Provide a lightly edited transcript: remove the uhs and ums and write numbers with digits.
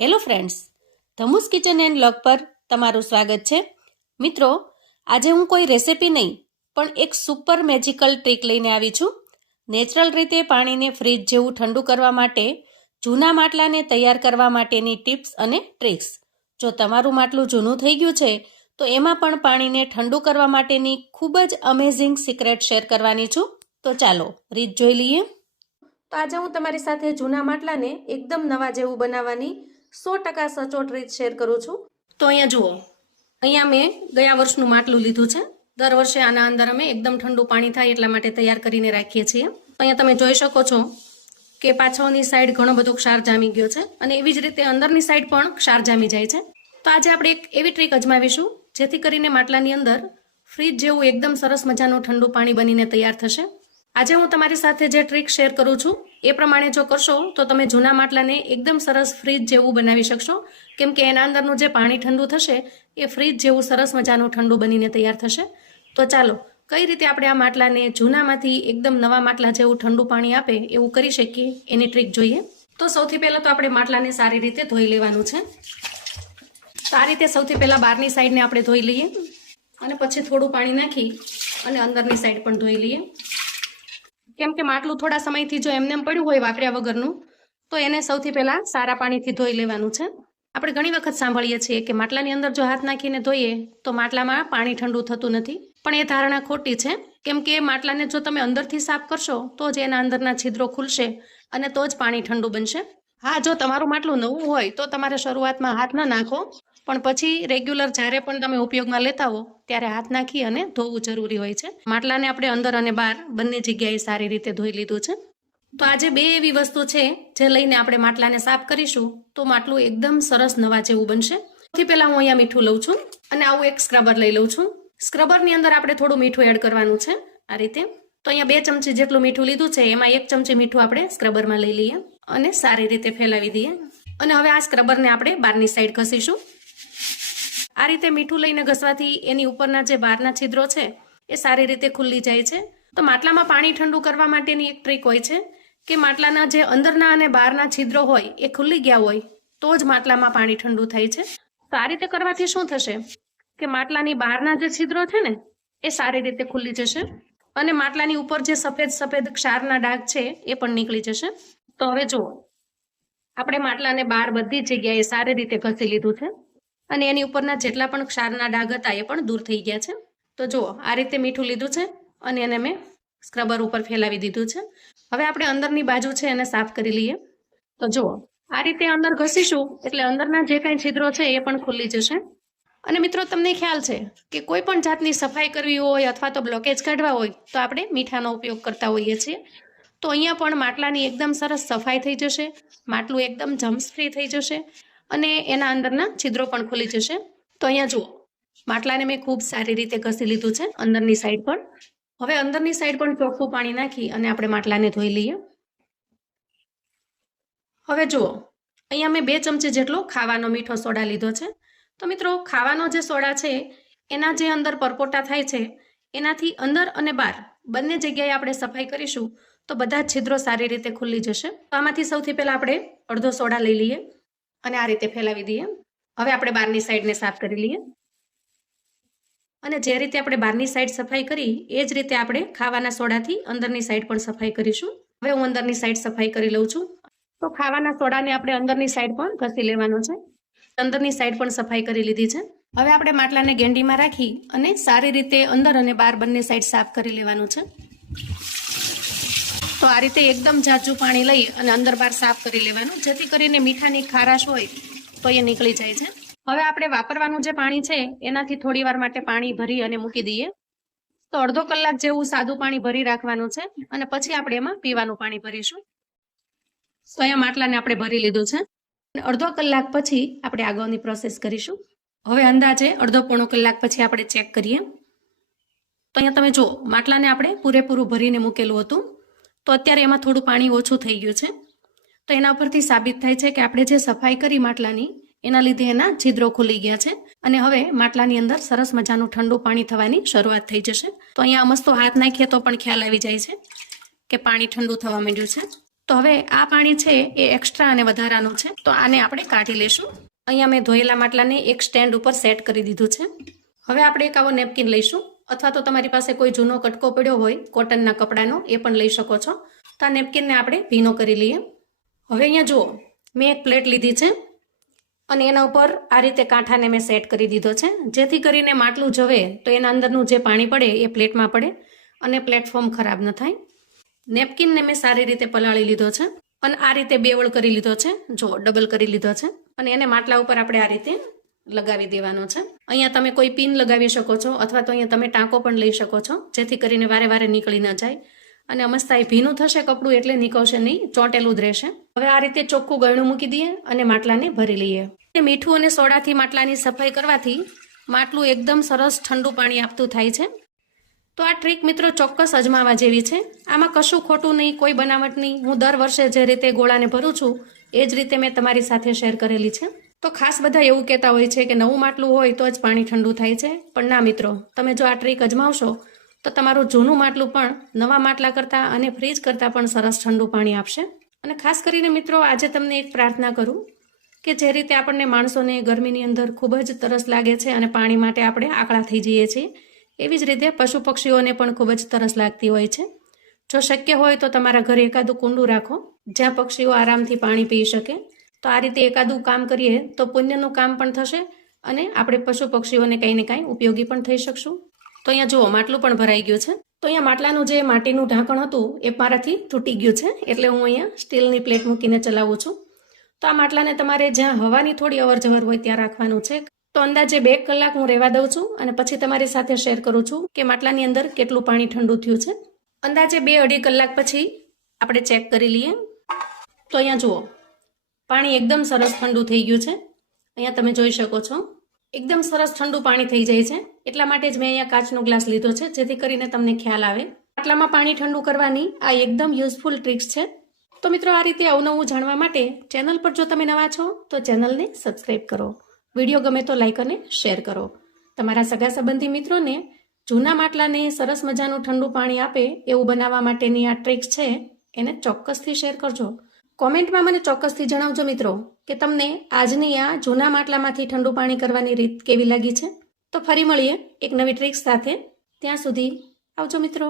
Hello friends, ધમુસ kitchen and vlog પર તમારું સ્વાગત છે. મિત્રો, આજે હું કોઈ રેસિપી નહીં પણ એક સુપર મેજિકલ ટ્રીક લઈને આવી છું. નેચરલ રીતે પાણીને ફ્રીજ જેવું ઠંડુ કરવા માટે જૂના માટલાને તૈયાર કરવા માટેની ટિપ્સ અને ટ્રિક્સ. જો તમારું માટલું જૂનું થઈ ગયું છે તો એમાં પણ પાણીને ઠંડુ કરવા માટેની ખૂબ જ અમેઝિંગ સિક્રેટ શેર કરવાની છું. તો ચાલો રીત જોઈ લઈએ. તો આજે હું તમારી સાથે જૂના માટલાને એકદમ નવા જેવું બનાવવાની 100% સચોટ રીત શેર કરું છું. તો અહીંયા જુઓ, અહીંયા મેં ગયા વર્ષનું માટલું લીધું છે. દર વર્ષે આના અંદર અમે એકદમ ઠંડુ પાણી થાય એટલા માટે તૈયાર કરીને રાખીએ છીએ. અહીંયા તમે જોઈ શકો છો કે પાછળની સાઈડ ઘણો બધો ક્ષાર જામી ગયો છે અને એવી જ રીતે અંદરની સાઈડ પણ ક્ષાર જામી જાય છે. તો આજે આપણે એક એવી ટ્રીક અજમાવીશું જેથી કરીને માટલાની અંદર ફ્રીજ જેવું એકદમ સરસ મજાનું ઠંડુ પાણી બનીને તૈયાર થશે. આજે હું તમારી સાથે જે ટ્રીક શેર કરું છું એ પ્રમાણે જો કરશો તો તમે જૂના માટલાને એકદમ સરસ ફ્રીજ જેવું બનાવી શકશો, કેમ કે એના અંદરનું જે પાણી ઠંડુ થશે એ ફ્રીજ જેવું સરસ મજાનું ઠંડુ બનીને તૈયાર થશે. તો ચાલો કઈ રીતે આપણે આ માટલાને જૂનામાંથી એકદમ નવા માટલા જેવું ઠંડુ પાણી આપે એવું કરી શકીએ એની ટ્રીક જોઈએ. તો સૌથી પહેલાં તો આપણે માટલાને સારી રીતે ધોઈ લેવાનું છે. તો આ રીતે સૌથી પહેલાં બહારની સાઈડને આપણે ધોઈ લઈએ અને પછી થોડું પાણી નાખી અને અંદરની સાઈડ પણ ધોઈ લઈએ, કેમ કે માટલું થોડા સમયથી જો એમને પડ્યું હોય વાપર્યા વગરનું તો એને સૌથી પહેલાં સારા પાણીથી ધોઈ લેવાનું છે. આપણે ઘણી વખત સાંભળીએ છીએ કે માટલાની અંદર જો હાથ નાખીને ધોઈએ તો માટલામાં પાણી ઠંડુ થતું નથી, પણ એ ધારણા ખોટી છે. કેમ કે માટલાને જો તમે અંદરથી સાફ કરશો તો જ એના અંદરના છિદ્રો ખુલશે અને તો જ પાણી ઠંડુ બનશે. હા, જો તમારું માટલું નવું હોય તો તમારે શરૂઆતમાં હાથ ન નાખો, પણ પછી રેગ્યુલર જ્યારે પણ તમે ઉપયોગમાં લેતા હો ત્યારે હાથ નાખી અને ધોવું જરૂરી હોય છે. માટલાને આપણે અંદર અને બહાર બંને જગ્યાએ સારી રીતે ધોઈ લીધું છે. તો આજે બે એવી વસ્તુ છે જે લઈને આપણે માટલાને સાફ કરીશું તો માટલું એકદમ સરસ નવા જેવું બનશે. સૌથી પહેલાં હું અહીંયા મીઠું લઉં છું અને આવું એક સ્ક્રબર લઈ લઉં છું. સ્ક્રબરની અંદર આપણે થોડું મીઠું એડ કરવાનું છે આ રીતે. તો અહીંયા 2 ચમચી જેટલું મીઠું લીધું છે, એમાં 1 ચમચી મીઠું આપણે સ્ક્રબરમાં લઈ લઈએ અને સારી રીતે ફેલાવી દઈએ. અને હવે આ સ્ક્રબરને આપણે બહારની સાઈડ ઘસીશું. આ રીતે મીઠું લઈને ઘસવાથી એની ઉપરના જે બહારના છિદ્રો છે એ સારી રીતે ખુલ્લી જાય છે. તો માટલામાં પાણી ઠંડુ કરવા માટેની એક ટ્રીક હોય છે કે માટલાના જે અંદરના અને બહારના છિદ્રો હોય એ ખુલ્લી ગયા હોય તો જ માટલામાં પાણી ઠંડુ થાય છે. તો આ રીતે કરવાથી શું થશે કે માટલાની બહારના જે છિદ્રો છે ને એ સારી રીતે ખુલ્લી જશે અને માટલાની ઉપર જે સફેદ સફેદ ક્ષારના ડાઘ છે એ પણ નીકળી જશે. તો હવે જુઓ, આપણે માટલાને બહાર બધી જ જગ્યાએ સારી રીતે ઘસી લીધું છે અને એની ઉપરના જેટલા પણ ક્ષારના ડાઘ હતા એ પણ દૂર થઈ ગયા છે. તો જુઓ, આ રીતે મીઠું લીધું છે અને એને મેં સ્ક્રબર ઉપર ફેલાવી દીધું છે. હવે આપણે અંદરની બાજુ છે એને સાફ કરી લઈએ. તો જુઓ, આ રીતે અંદર ઘસીશું એટલે અંદરના જે કાંઈ છિદ્રો છે એ પણ ખુલ્લી જશે. અને મિત્રો, તમને ખ્યાલ છે કે કોઈ પણ જાતની સફાઈ કરવી હોય અથવા તો બ્લોકેજ કાઢવા હોય તો આપણે મીઠાનો ઉપયોગ કરતા હોઈએ છીએ. તો અહીંયા પણ માટલાની એકદમ સરસ સફાઈ થઈ જશે, માટલું એકદમ જમ્સ ફ્રી થઈ જશે અને એના અંદરના છિદ્રો પણ ખુલી જશે. તો અહીંયા જુઓ, માટલાને મેં ખૂબ સારી રીતે ઘસી લીધું છે અંદરની સાઈડ પણ. હવે અંદરની સાઈડ પણ ચોખ્ખું પાણી નાખી અને આપણે માટલાને ધોઈ લઈએ. હવે જુઓ, અહીંયા મેં 2 ચમચી જેટલો ખાવાનો મીઠો સોડા લીધો છે. તો મિત્રો, ખાવાનો જે સોડા છે એના જે અંદર પરપોટા થાય છે એનાથી અંદર અને બહાર બંને જગ્યાએ આપણે સફાઈ કરીશું તો બધા જ છિદ્રો સારી રીતે ખુલ્લી જશે. તો આમાંથી સૌથી પહેલાં આપણે અડધો સોડા લઈ લઈએ અને આ રીતે ફેલાવી દઈએ. હવે આપણે બહારની સાઈડને સાફ કરી લઈએ અને જે રીતે આપણે બહારની સાઈડ સફાઈ કરી એ જ રીતે આપણે ખાવાના સોડાથી અંદરની સાઈડ પણ સફાઈ કરીશું. હવે હું અંદરની સાઈડ સફાઈ કરી લઉં છું. તો ખાવાના સોડાને આપણે અંદરની સાઈડ પણ ઘસી લેવાનો છે. અંદરની સાઈડ પણ સફાઈ કરી લીધી છે. હવે આપણે માટલાને ગેંડીમાં રાખી અને સારી રીતે અંદર અને બહાર બંને સાઈડ સાફ કરી લેવાનું છે. તો આ રીતે એકદમ ઝાઝું પાણી લઈ અને અંદર બહાર સાફ કરી લેવાનું, જેથી કરીને મીઠાની ખારાશ હોય તો એ નીકળી જાય છે. હવે આપણે વાપરવાનું જે પાણી છે એનાથી થોડી વાર માટે પાણી ભરી અને મૂકી દઈએ. તો અડધો કલાક જેવું સાદું પાણી ભરી રાખવાનું છે અને પછી આપણે એમાં પીવાનું પાણી ભરીશું. તો અહીંયા માટલાને આપણે ભરી લીધું છે અને અડધો કલાક પછી આપણે આગળની પ્રોસેસ કરીશું. હવે અંદાજે અડધો પોણો કલાક પછી આપણે ચેક કરીએ. તો અહીંયા તમે જુઓ, માટલાને આપણે પૂરેપૂરું ભરીને મૂકેલું હતું તો અત્યારે એમાં થોડું પાણી ઓછું થઈ ગયું છે. તો એના પરથી સાબિત થાય છે કે આપણે જે સફાઈ કરી માટલાની એના લીધે એના છિદ્રો ખુલી ગયા છે અને હવે માટલાની અંદર સરસ મજાનું ઠંડુ પાણી થવાની શરૂઆત થઈ જશે. તો અહીંયા મસ્તો હાથ નાખીએ તો પણ ખ્યાલ આવી જાય છે કે પાણી ઠંડુ થવા માંડ્યું છે. તો હવે આ પાણી છે એ એક્સ્ટ્રા અને વધારાનું છે, તો આને આપણે કાઢી લેશું. અહીંયા મેં ધોયેલા માટલાને એક સ્ટેન્ડ ઉપર સેટ કરી દીધું છે. હવે આપણે એક આવો નેપકિન લઈશું, અથવા તો તમારી પાસે કોઈ જૂનો કટકો પડ્યો હોય કોટનના કપડાનો, એ પણ લઈ શકો છો. તો આ નેપકિનને આપણે ભીનો કરી લઈએ. હવે અહીંયા જુઓ, મેં એક પ્લેટ લીધી છે અને એના ઉપર આ રીતે કાંઠાને મેં સેટ કરી દીધો છે, જેથી કરીને માટલું જવે તો એના અંદરનું જે પાણી પડે એ પ્લેટમાં પડે અને પ્લેટફોર્મ ખરાબ ન થાય. નેપકિનને મેં સારી રીતે પલાળી લીધો છે અને આ રીતે બેવળ કરી લીધો છે, જો ડબલ કરી લીધો છે, અને એને માટલા ઉપર આપણે આ રીતે લગાવી દેવાનો છે. અહીંયા તમે કોઈ પિન લગાવી શકો છો, અથવા તો અહીંયા તમે ટાંકો પણ લઈ શકો છો, જેથી કરીને વારે વારે નીકળી ન જાય. અને મસ્ત ભીનું થશે કપડું એટલે નીકળશે નહીં, ચોંટેલું જ રહેશે. હવે આ રીતે ચોખ્ખું ગળણું મૂકી દઈએ અને માટલાને ભરી લઈએ. મીઠું અને સોડાથી માટલાની સફાઈ કરવાથી માટલું એકદમ સરસ ઠંડુ પાણી આપતું થાય છે. તો આ ટ્રીક મિત્રો ચોક્કસ અજમાવા જેવી છે. આમાં કશું ખોટું નહીં, કોઈ બનાવટ નહીં. હું દર વર્ષે જે રીતે ગોળાને ભરું છું એ જ રીતે મેં તમારી સાથે શેર કરેલી છે. તો ખાસ બધા એવું કહેતા હોય છે કે નવું માટલું હોય તો જ પાણી ઠંડુ થાય છે, પણ ના મિત્રો, તમે જો આ ટ્રીક અજમાવશો તો તમારું જૂનું માટલું પણ નવા માટલા કરતાં અને ફ્રીજ કરતાં પણ સરસ ઠંડુ પાણી આપશે. અને ખાસ કરીને મિત્રો, આજે તમને એક પ્રાર્થના કરું કે જે રીતે આપણને માણસોને ગરમીની અંદર ખૂબ જ તરસ લાગે છે અને પાણી માટે આપણે આકળા થઈ જઈએ છીએ, એવી જ રીતે પશુ પક્ષીઓને પણ ખૂબ જ તરસ લાગતી હોય છે. જો શક્ય હોય તો તમારા ઘરે એકાદું કુંડું રાખો જ્યાં પક્ષીઓ આરામથી પાણી પી શકે. તો આ રીતે એકાદું કામ કરીએ તો પુણ્યનું કામ પણ થશે અને આપણે પશુ પક્ષીઓને કંઈ ને કંઈ ઉપયોગી પણ થઈ શકશું. તો અહીંયા જુઓ, માટલું પણ ભરાઈ ગયું છે. તો અહીંયા માટલાનું જે માટીનું ઢાંકણ હતું એ મારાથી તૂટી ગયું છે, એટલે હું અહીંયા સ્ટીલની પ્લેટ મૂકીને ચલાવું છું. તો આ માટલાને તમારે જ્યાં હવાની થોડી અવર જવર હોય ત્યાં રાખવાનું છે. તો અંદાજે 2 કલાક હું રહેવા દઉં છું અને પછી તમારી સાથે શેર કરું છું કે માટલાની અંદર કેટલું પાણી ઠંડુ થયું છે. અંદાજે 2-2.5 કલાક પછી આપણે ચેક કરી લઈએ. તો અહીંયા જુઓ, પાણી એકદમ સરસ ઠંડુ થઈ ગયું છે. અહીંયા તમે જોઈ શકો છો, એકદમ સરસ ઠંડુ પાણી થઈ જાય છે. એટલા માટે જ મેં અહીંયા કાચનો ગ્લાસ લીધો છે, જેથી કરીને તમને ખ્યાલ આવે. માટલામાં પાણી ઠંડુ કરવાની આ એકદમ યુઝફુલ ટ્રિક્સ છે. તો મિત્રો, આ રીતે અવનવું જાણવા માટે ચેનલ પર જો તમે નવા છો તો ચેનલને સબસ્ક્રાઈબ કરો. વિડીયો ગમે તો લાઈક અને શેર કરો. તમારા સગા સંબંધી મિત્રોને જૂના માટલાને સરસ મજાનું ઠંડુ પાણી આપે એવું બનાવવા માટેની આ ટ્રિક્સ છે, એને ચોક્કસથી શેર કરજો. કોમેન્ટમાં મને ચોક્કસથી જણાવજો મિત્રો કે તમને આજની આ જૂના માટલામાંથી ઠંડુ પાણી કરવાની રીત કેવી લાગી છે. તો ફરી મળીએ એક નવી ટ્રિક્સ સાથે. ત્યાં સુધી આવજો મિત્રો.